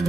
Good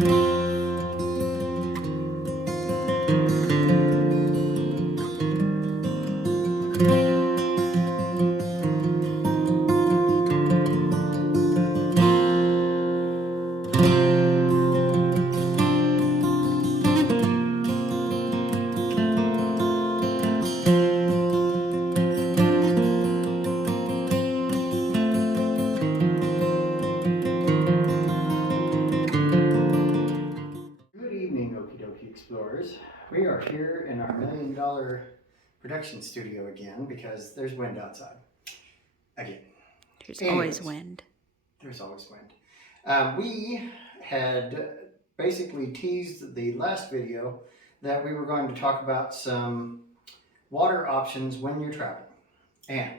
evening, Okie dokie explorers. We are here in our $1 million production studio again because there's wind outside. Again. There's always Anyways, wind. There's always wind. We had basically teased the last video that we were going to talk about some water options when you're traveling. And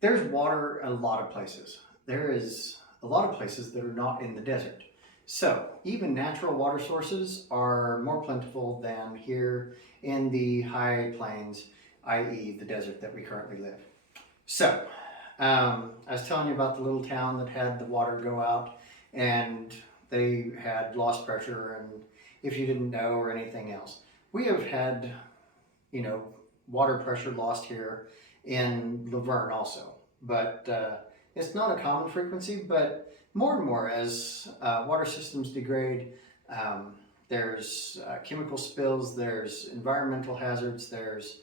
there's water a lot of places. There is a lot of places that are not in the desert. So even natural water sources are more plentiful than here in the high plains, i.e. the desert that we currently live. So I was telling you about the little town that had the water go out and they had lost pressure, and if you didn't know, or anything else. We have had, water pressure lost here in Laverne also, but it's not a common frequency, but more and more as water systems degrade, there's chemical spills, there's environmental hazards, there's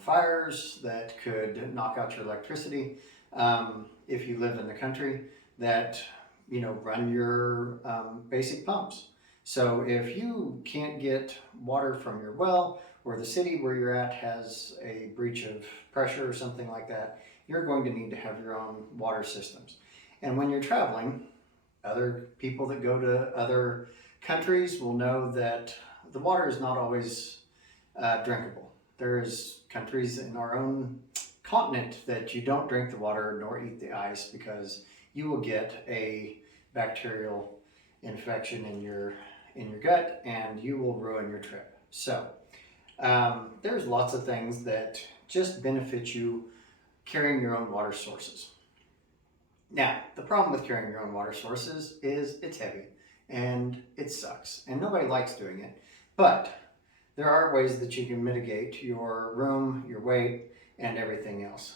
fires that could knock out your electricity if you live in the country that run your basic pumps. So if you can't get water from your well, or the city where you're at has a breach of pressure or something like that, you're going to need to have your own water systems. And when you're traveling, other people that go to other countries will know that the water is not always drinkable. There's countries in our own continent that you don't drink the water nor eat the ice because you will get a bacterial infection in your gut and you will ruin your trip. So there's lots of things that just benefit you carrying your own water sources. Now, the problem with carrying your own water sources is it's heavy and it sucks and nobody likes doing it. But there are ways that you can mitigate your room, your weight, and everything else.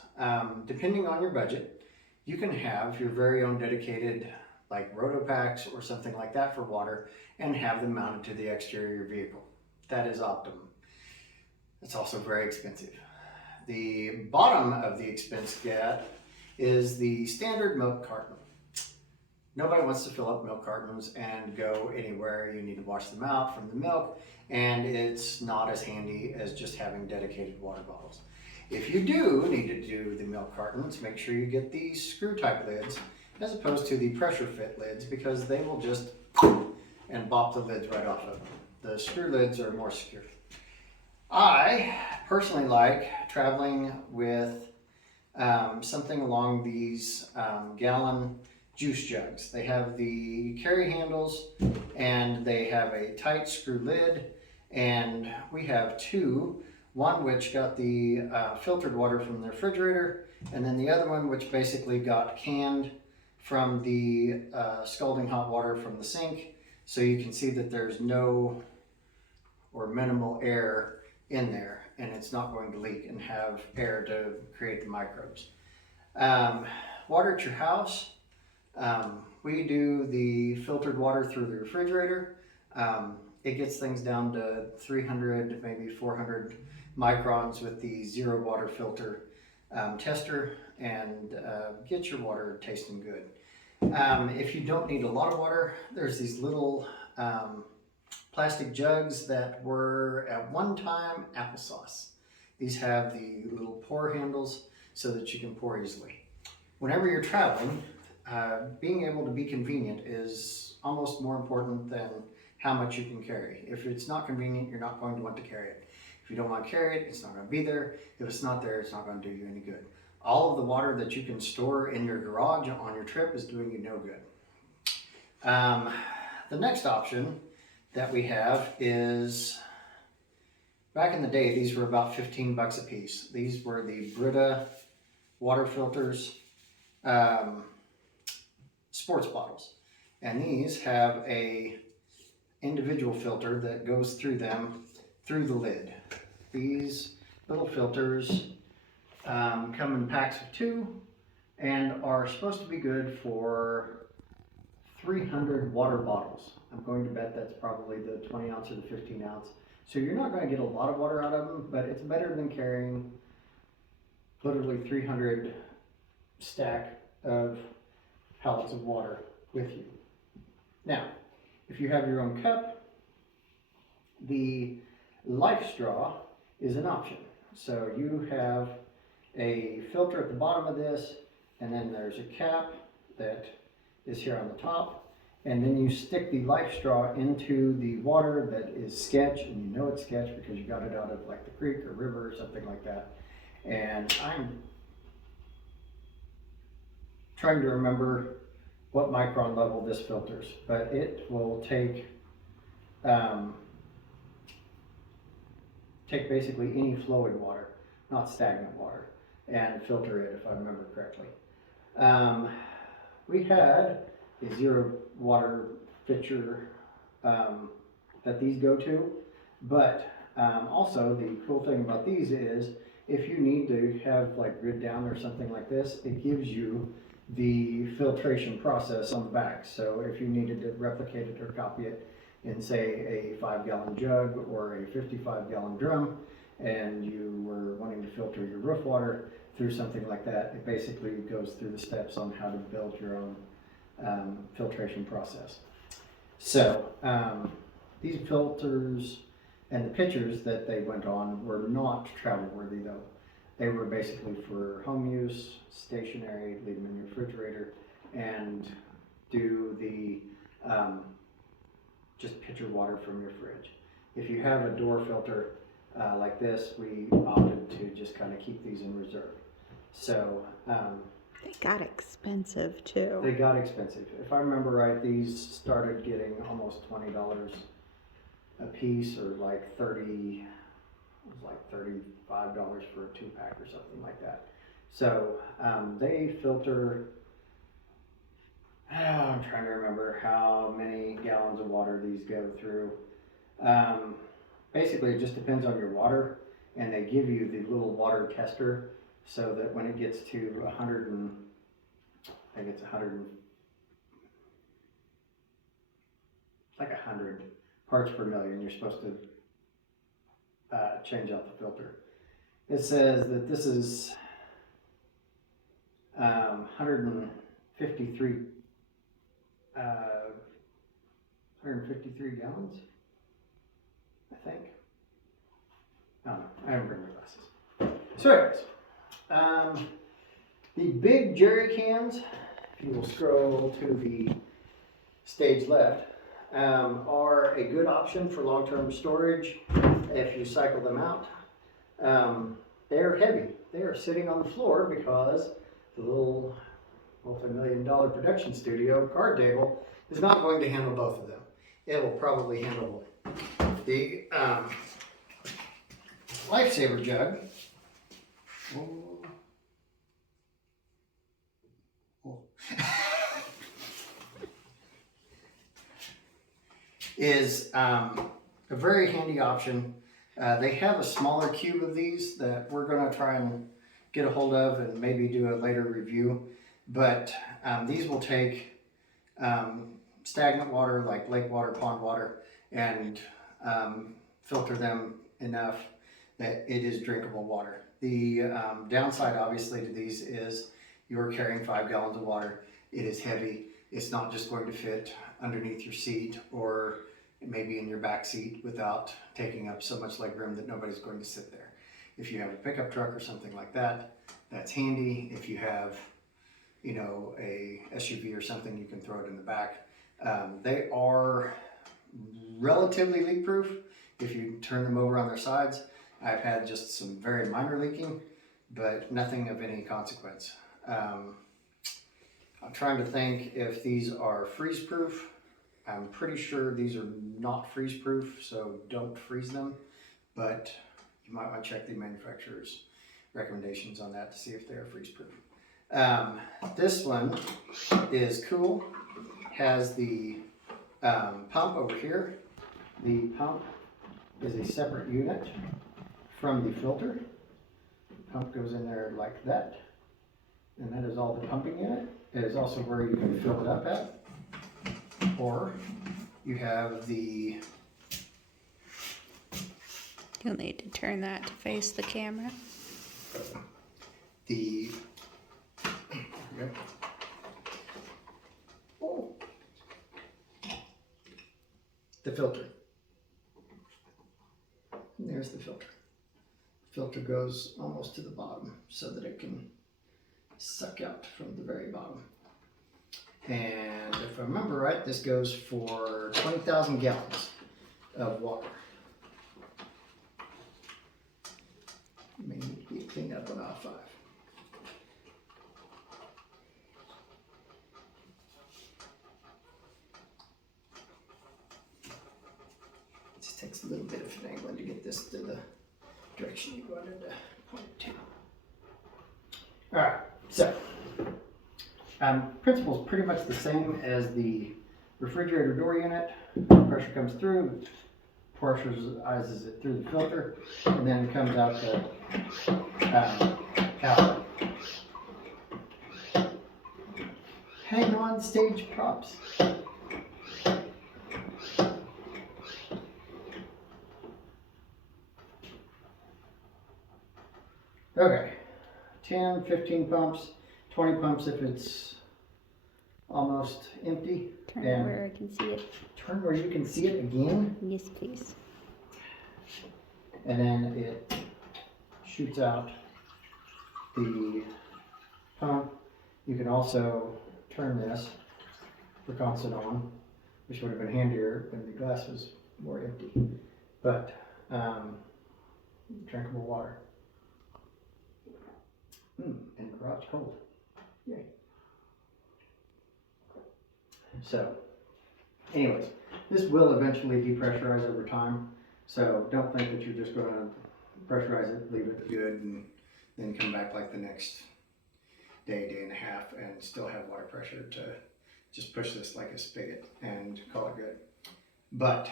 Depending on your budget, you can have your very own dedicated like Rotopacks or something like that for water and have them mounted to the exterior of your vehicle. That is optimum. It's also very expensive. The bottom of the expense gap is the standard milk carton. Nobody wants to fill up milk cartons and go anywhere. You need to wash them out from the milk, and it's not as handy as just having dedicated water bottles. If you do need to do the milk cartons, make sure you get these screw type lids as opposed to the pressure fit lids, because they will just and bop the lids right off of them. The screw lids are more secure. I personally like traveling with something along these gallon juice jugs. They have the carry handles and they have a tight screw lid, and we have two. One which got the filtered water from the refrigerator, and then the other one which basically got canned from the scalding hot water from the sink. So you can see that there's no or minimal air in there, and it's not going to leak and have air to create the microbes. Water at your house. We do the filtered water through the refrigerator. It gets things down to 300, maybe 400 microns with the zero water filter tester, and get your water tasting good. If you don't need a lot of water, there's these little plastic jugs that were at one time applesauce. These have the little pour handles so that you can pour easily. Whenever you're traveling, being able to be convenient is almost more important than how much you can carry. If it's not convenient, you're not going to want to carry it. If you don't want to carry it, it's not going to be there. If it's not there, it's not going to do you any good. All of the water that you can store in your garage on your trip is doing you no good. The next option that we have is, back in the day, these were about 15 bucks a piece. These were the Brita water filters, sports bottles. And these have a individual filter that goes through them through the lid. These little filters come in packs of 2 and are supposed to be good for 300 water bottles. I'm going to bet that's probably the 20 ounce or the 15 ounce. So you're not going to get a lot of water out of them, but it's better than carrying literally 300 stack of pallets of water with you. Now, if you have your own cup, the LifeStraw is an option. So you have a filter at the bottom of this, and then there's a cap that is here on the top, and then you stick the LifeStraw into the water that is Sketch, and you know it's Sketch because you got it out of like the creek or river or something like that. And I'm trying to remember what micron level this filters, but it will take basically any flowing water, not stagnant water, and filter it, if I remember correctly. We had a zero water feature that these go to, but also the cool thing about these is if you need to have like grid down or something like this, it gives you the filtration process on the back. So if you needed to replicate it or copy it in, say, a 5-gallon jug or a 55-gallon drum, and you were wanting to filter your roof water through something like that, it basically goes through the steps on how to build your own filtration process. So these filters and the pictures that they went on were not travel worthy though. They were basically for home use, stationary, leave them in your refrigerator, and do the just pitcher water from your fridge. If you have a door filter like this, we opted to just kind of keep these in reserve. So they got expensive too. They got expensive. If I remember right, these started getting almost $20 a piece, or like 30. It was like $35 for a 2-pack or something like that. So they filter, I'm trying to remember how many gallons of water these go through. Basically, it just depends on your water, and they give you the little water tester so that when it gets to 100 and, I think it's 100, like 100 parts per million, you're supposed to change out the filter. It says that this is 153 gallons, I think. I don't know, I haven't brought my glasses. So anyways, the big jerry cans, if you will scroll to the stage left, are a good option for long-term storage if you cycle them out. They're heavy. They are sitting on the floor because the little multi-million-dollar production studio card table is not going to handle both of them. It will probably handle the Lifesaver jug. Is a very handy option. They have a smaller cube of these that we're going to try and get a hold of and maybe do a later review. But these will take stagnant water like lake water, pond water, and filter them enough that it is drinkable water. The downside obviously to these is you're carrying 5 gallons of water. It is heavy. It's not just going to fit underneath your seat or maybe in your back seat without taking up so much leg room that nobody's going to sit there. If you have a pickup truck or something like that, that's handy. If you have, you know, a SUV or something, you can throw it in the back. They are relatively leak proof if you turn them over on their sides. I've had just some very minor leaking, but nothing of any consequence. I'm trying to think if these are freeze proof. I'm pretty sure these are not freeze proof, so don't freeze them, but you might want to check the manufacturer's recommendations on that to see if they are freeze proof. This one is cool, has the pump over here. The pump is a separate unit from the filter. Pump goes in there like that, and that is all the pumping unit. It is also where you can fill it up at. Or you have the You'll need to turn that to face the camera. the yep. Oh. The filter. And there's the filter. Filter goes almost to the bottom so that it can suck out from the very bottom. And if I remember right, this goes for 20,000 gallons of water. May need to be cleaned up on aisle 5. It just takes a little bit of finagling to get this to the direction you wanted to point it to. Alright, so principle is pretty much the same as the refrigerator door unit. Pressure comes through, pressurizes it through the filter, and then comes out the outlet. Hang on, stage props. Okay, 10, 15 pumps, 20 pumps if it's almost empty. Turn it where I can see it. Turn where you can see it again. Yes, please. And then it shoots out the pump. You can also turn this for constant on, which would have been handier when the glass was more empty. But drinkable water. And garage cold. Yay. So, anyways, this will eventually depressurize over time. So don't think that you're just going to pressurize it, leave it good, and then come back like the next day and a half and still have water pressure to just push this like a spigot and call it good. But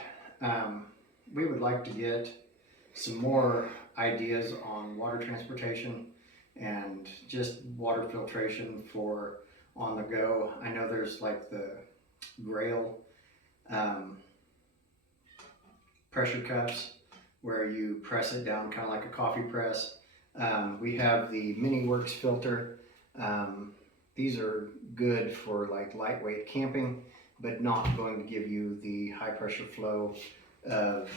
we would like to get some more ideas on water transportation and just water filtration for on the go. I know there's like the Grail pressure cups where you press it down kind of like a coffee press. We have the Mini Works filter. These are good for like lightweight camping, but not going to give you the high pressure flow of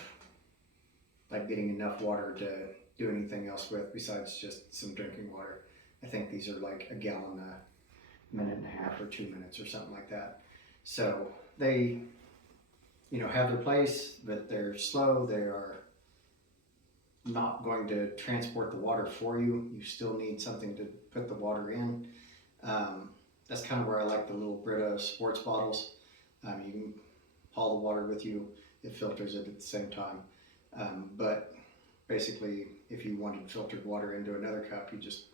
like getting enough water to do anything else with besides just some drinking water. I think these are like a gallon a minute and a half or 2 minutes or something like that. So they, have their place, but they're slow. They are not going to transport the water for you. You still need something to put the water in. That's kind of where I like the little Brita sports bottles. You can haul the water with you. It filters it at the same time. But basically, if you wanted filtered water into another cup, you just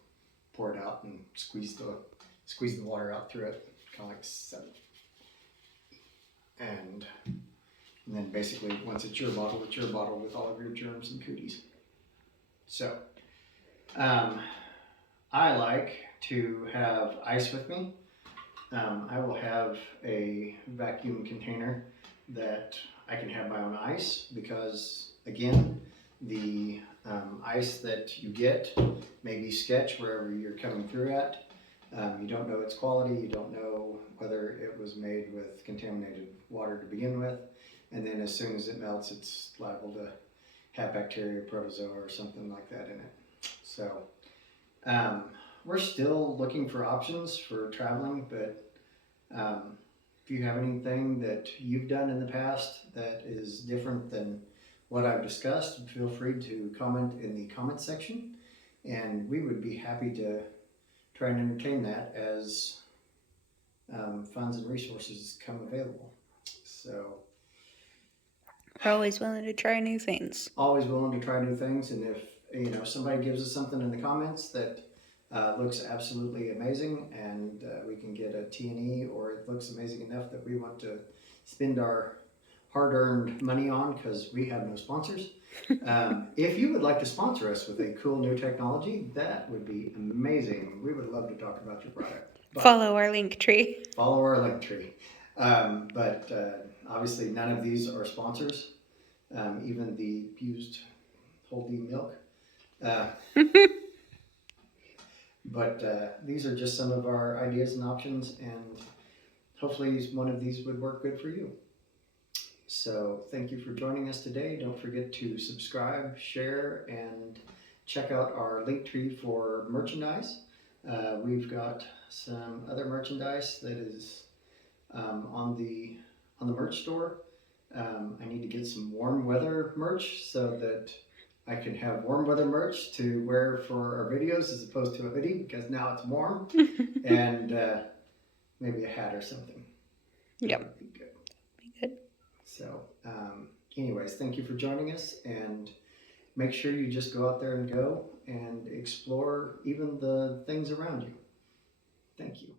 pour it out and squeeze the water out through it, kind of like so. And then basically, once it's your bottle with all of your germs and cooties. So, I like to have ice with me. I will have a vacuum container that I can have my own ice because, again, the ice that you get may be sketch wherever you're coming through at. You don't know its quality, you don't know whether it was made with contaminated water to begin with, and then as soon as it melts, it's liable to have bacteria, protozoa, or something like that in it. So we're still looking for options for traveling, but if you have anything that you've done in the past that is different than what I've discussed, feel free to comment in the comment section, and we would be happy to try and entertain that as funds and resources come available. So We're always willing to try new things. always willing to try new things, and if somebody gives us something in the comments that Looks absolutely amazing, and we can get a T&E, or it looks amazing enough that we want to spend our hard-earned money on because we have no sponsors. If you would like to sponsor us with a cool new technology, that would be amazing. We would love to talk about your product. But Follow our link tree. follow our link tree. But obviously none of these are sponsors, even the used whole wheat milk. But these are just some of our ideas and options, and hopefully one of these would work good for you. So thank you for joining us today. Don't forget to subscribe, share, and check out our link tree for merchandise. We've got some other merchandise that is on the merch store. I need to get some warm weather merch so that I can have warm weather merch to wear for our videos as opposed to a hoodie, because now it's warm, and maybe a hat or something. Yep. That would be good. Be good. So, anyways, thank you for joining us, and make sure you just go out there and go and explore even the things around you. Thank you.